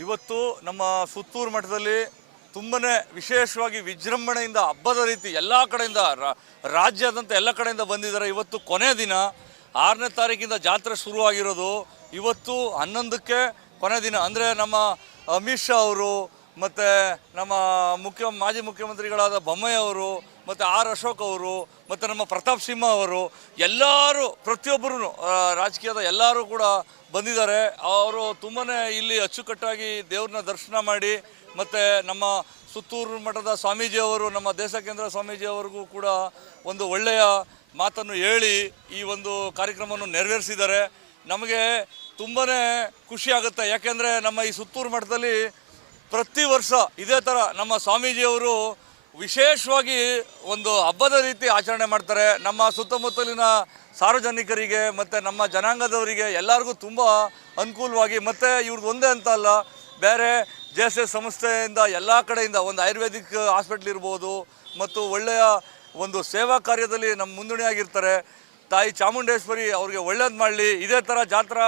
ಇವತ್ತು ನಮ್ಮ ಸುತ್ತೂರು ಮಠದಲ್ಲಿ ತುಂಬನೇ ವಿಶೇಷವಾಗಿ ವಿಜೃಂಭಣೆಯಿಂದ ಹಬ್ಬದ ರೀತಿ ಎಲ್ಲ ಕಡೆಯಿಂದ ರಾ- ರಾಜ್ಯಾದ್ಯಂತ ಎಲ್ಲ ಕಡೆಯಿಂದ ಬಂದಿದ್ದಾರೆ. ಇವತ್ತು ಕೊನೆ ದಿನ, ಆರನೇ ತಾರೀಕಿಂದ ಜಾತ್ರೆ ಶುರುವಾಗಿರೋದು. ಇವತ್ತು ಹನ್ನೊಂದಕ್ಕೆ ಕೊನೆ ದಿನ, ಅಂದರೆ ನಮ್ಮ ಅಮಿತ್ ಶಾ ಅವರು ಮತ್ತು ನಮ್ಮ ಮುಖ್ಯ, ಮಾಜಿ ಮುಖ್ಯಮಂತ್ರಿಗಳಾದ ಬೊಮ್ಮಯ್ಯವರು ಅವರು ಮತ್ತು ಆರ್ ಅಶೋಕ್ ಅವರು, ಮತ್ತು ನಮ್ಮ ಪ್ರತಾಪ್ ಸಿಂಹ ಅವರು, ಎಲ್ಲರೂ, ಪ್ರತಿಯೊಬ್ಬರೂ ರಾಜಕೀಯದ ಎಲ್ಲರೂ ಕೂಡ ಬಂದಿದ್ದಾರೆ. ಅವರು ತುಂಬಾ ಇಲ್ಲಿ ಅಚ್ಚುಕಟ್ಟಾಗಿ ದೇವ್ರನ್ನ ದರ್ಶನ ಮಾಡಿ, ಮತ್ತು ನಮ್ಮ ಸುತ್ತೂರು ಮಠದ ಸ್ವಾಮೀಜಿಯವರು ನಮ್ಮ ದೇಶಕೇಂದ್ರ ಸ್ವಾಮೀಜಿಯವರಿಗೂ ಕೂಡ ಒಂದು ಒಳ್ಳೆಯ ಮಾತನ್ನು ಹೇಳಿ ಈ ಒಂದು ಕಾರ್ಯಕ್ರಮವನ್ನು ನೆರವೇರಿಸಿದ್ದಾರೆ. ನಮಗೆ ತುಂಬಾ ಖುಷಿ ಆಗುತ್ತೆ. ಯಾಕೆಂದರೆ ನಮ್ಮ ಈ ಸುತ್ತೂರು ಮಠದಲ್ಲಿ ಪ್ರತಿ ವರ್ಷ ಇದೇ ಥರ ನಮ್ಮ ಸ್ವಾಮೀಜಿಯವರು ವಿಶೇಷವಾಗಿ ಒಂದು ಹಬ್ಬದ ರೀತಿ ಆಚರಣೆ ಮಾಡ್ತಾರೆ. ನಮ್ಮ ಸುತ್ತಮುತ್ತಲಿನ ಸಾರ್ವಜನಿಕರಿಗೆ ಮತ್ತು ನಮ್ಮ ಜನಾಂಗದವರಿಗೆ ಎಲ್ಲರಿಗೂ ತುಂಬ ಅನುಕೂಲವಾಗಿ ಮತ್ತು ಇವ್ರದ್ದು ಒಂದೇ ಅಂತ ಅಲ್ಲ, ಬೇರೆ ಜೆ ಎಸ್ ಎಸ್ ಸಂಸ್ಥೆಯಿಂದ ಎಲ್ಲ ಕಡೆಯಿಂದ ಒಂದು ಆಯುರ್ವೇದಿಕ್ ಹಾಸ್ಪಿಟ್ಲ್ ಇರ್ಬೋದು ಮತ್ತು ಒಳ್ಳೆಯ ಒಂದು ಸೇವಾ ಕಾರ್ಯದಲ್ಲಿ ನಮ್ಮ ಮುಂದೂಣಿಯಾಗಿರ್ತಾರೆ. ತಾಯಿ ಚಾಮುಂಡೇಶ್ವರಿ ಅವ್ರಿಗೆ ಒಳ್ಳೇದು ಮಾಡಲಿ, ಇದೇ ಥರ ಜಾತ್ರಾ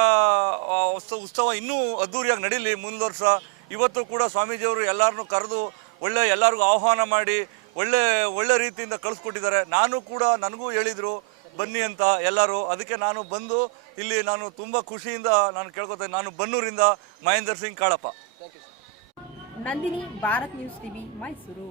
ಉತ್ಸವ ಉತ್ಸವ ಇನ್ನೂ ಅದ್ಧೂರಿಯಾಗಿ ನಡೀಲಿ ಮುಂದಿನ ವರ್ಷ. ಇವತ್ತು ಕೂಡ ಸ್ವಾಮೀಜಿಯವರು ಎಲ್ಲರನ್ನೂ ಕರೆದು ಒಳ್ಳೆ ಎಲ್ಲರಿಗೂ ಆಹ್ವಾನ ಮಾಡಿ, ಒಳ್ಳೆ ಒಳ್ಳೆ ರೀತಿಯಿಂದ ಕಳಿಸ್ಕೊಟ್ಟಿದ್ದಾರೆ. ನಾನು ಕೂಡ ನನಗೂ ಹೇಳಿದರು, ಬನ್ನಿ ಅಂತ ಎಲ್ಲರೂ. ಅದಕ್ಕೆ ನಾನು ಬಂದು ಇಲ್ಲಿ ನಾನು ತುಂಬ ಖುಷಿಯಿಂದ ನಾನು ಕೇಳ್ಕೊತೇನೆ ನಾನು ಬನ್ನೂರಿಂದ Mahendra Singh Kalappa. Nandini, Bharat news TV, Mysuru.